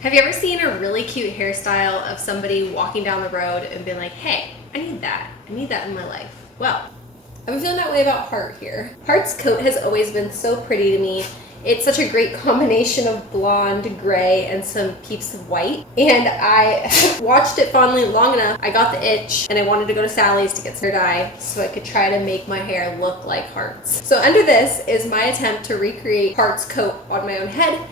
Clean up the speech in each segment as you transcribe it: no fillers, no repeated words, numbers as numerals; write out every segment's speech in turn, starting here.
Have you ever seen a really cute hairstyle of somebody walking down the road and been like, hey, I need that. I need that in my life. Well, I've been feeling that way about Heart here. Heart's coat has always been so pretty to me. It's such a great combination of blonde, gray, and some peeps of white. And I watched it fondly long enough. I got the itch and I wanted to go to Sally's to get some hair dye so I could try to make my hair look like Heart's. So under this is my attempt to recreate Heart's coat on my own head.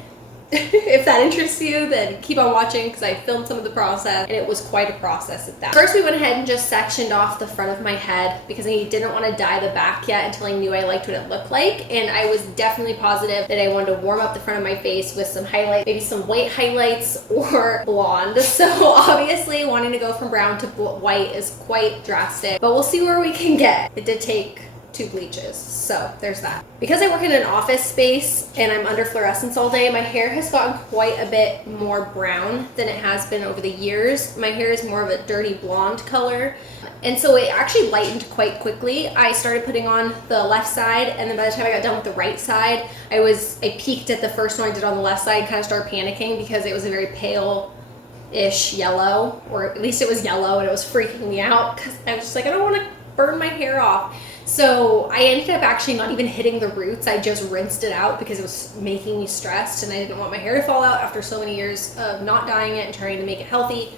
If that interests you, then keep on watching because I filmed some of the process and it was quite a process at that. First, we went ahead and just sectioned off the front of my head because I didn't want to dye the back yet until I knew I liked what it looked like. And I was definitely positive that I wanted to warm up the front of my face with some highlights, maybe some white highlights or blonde. So obviously wanting to go from brown to white is quite drastic, but we'll see where we can get. It did take 2 bleaches, so there's that. Because I work in an office space and I'm under fluorescence all day, my hair has gotten quite a bit more brown than it has been over the years. My hair is more of a dirty blonde color, and so it actually lightened quite quickly. I started putting on the left side, and then by the time I got done with the right side, I peaked at the first one I did on the left side, kind of started panicking because it was a very pale-ish yellow, or at least it was yellow, and it was freaking me out because I was just like, I don't want to burn my hair off. So I ended up actually not even hitting the roots. I just rinsed it out because it was making me stressed and I didn't want my hair to fall out after so many years of not dyeing it and trying to make it healthy.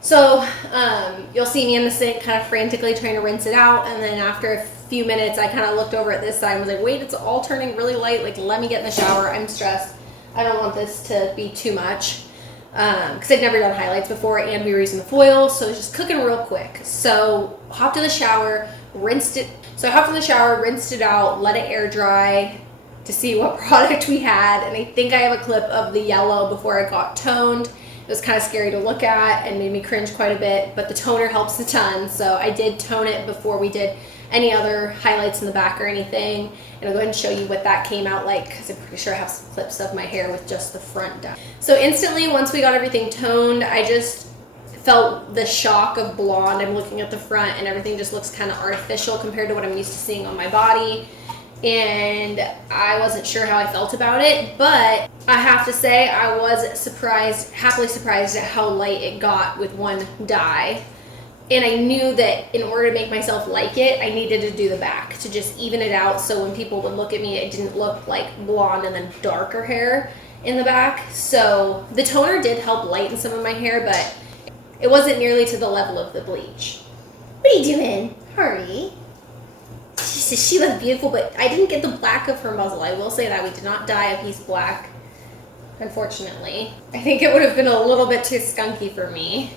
So you'll see me in the sink kind of frantically trying to rinse it out, and then after a few minutes I kind of looked over at this side and was like, wait, it's all turning really light, like let me get in the shower, I'm stressed, I don't want this to be too much. Because I've never done highlights before and we were using the foil, so it's just cooking real quick. So hopped in the shower, rinsed it. So I hopped in the shower, rinsed it out, let it air dry to see what product we had. And I think I have a clip of the yellow before it got toned. It was kind of scary to look at and made me cringe quite a bit, but the toner helps a ton. So I did tone it before we did any other highlights in the back or anything. And I'll go ahead and show you what that came out like because I'm pretty sure I have some clips of my hair with just the front done. So instantly, once we got everything toned, I just felt the shock of blonde. I'm looking at the front and everything just looks kind of artificial compared to what I'm used to seeing on my body. And I wasn't sure how I felt about it, but I have to say I was surprised, happily surprised at how light it got with one dye. And I knew that in order to make myself like it, I needed to do the back to just even it out so when people would look at me, it didn't look like blonde and then darker hair in the back. So the toner did help lighten some of my hair, but it wasn't nearly to the level of the bleach. What are you doing? Hurry. She looks beautiful, but I didn't get the black of her muzzle. I will say that we did not dye a piece black, unfortunately. I think it would have been a little bit too skunky for me.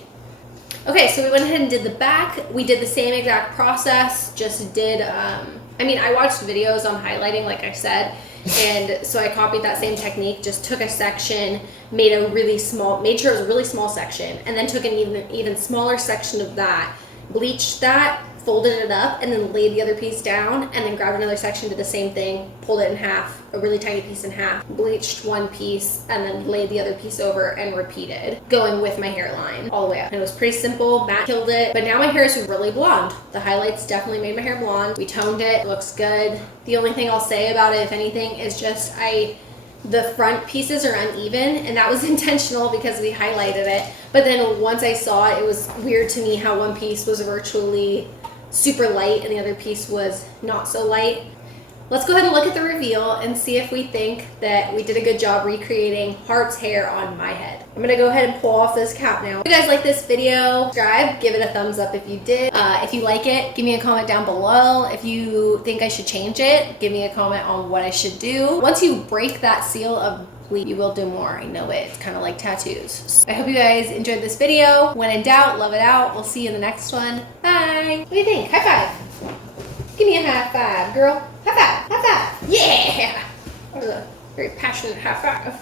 Okay, so we went ahead and did the back. We did the same exact process, just did, I watched videos on highlighting, like I said, and so I copied that same technique, just took a section, made sure it was a really small section, and then took an even smaller section of that, bleached that, folded it up, and then laid the other piece down, and then grabbed another section, did the same thing, pulled it in half, a really tiny piece in half, bleached one piece, and then laid the other piece over and repeated, going with my hairline all the way up. And it was pretty simple, Matt killed it, but now my hair is really blonde. The highlights definitely made my hair blonde. We toned it, looks good. The only thing I'll say about it, if anything, is just the front pieces are uneven, and that was intentional because we highlighted it. But then once I saw it, it was weird to me how one piece was virtually super light and the other piece was not so light. Let's go ahead and look at the reveal and see if we think that we did a good job recreating Heart's hair on my head. I'm gonna go ahead and pull off this cap now. If you guys like this video, subscribe, give it a thumbs up if you did. If you like it, give me a comment down below. If you think I should change it, give me a comment on what I should do. Once you break that seal of bleach, you will do more. I know it. It's kind of like tattoos. I hope you guys enjoyed this video. When in doubt, love it out. We'll see you in the next one. Bye. What do you think? High five. Give me a high five, girl. High five. High five. Yeah. That was a very passionate high five.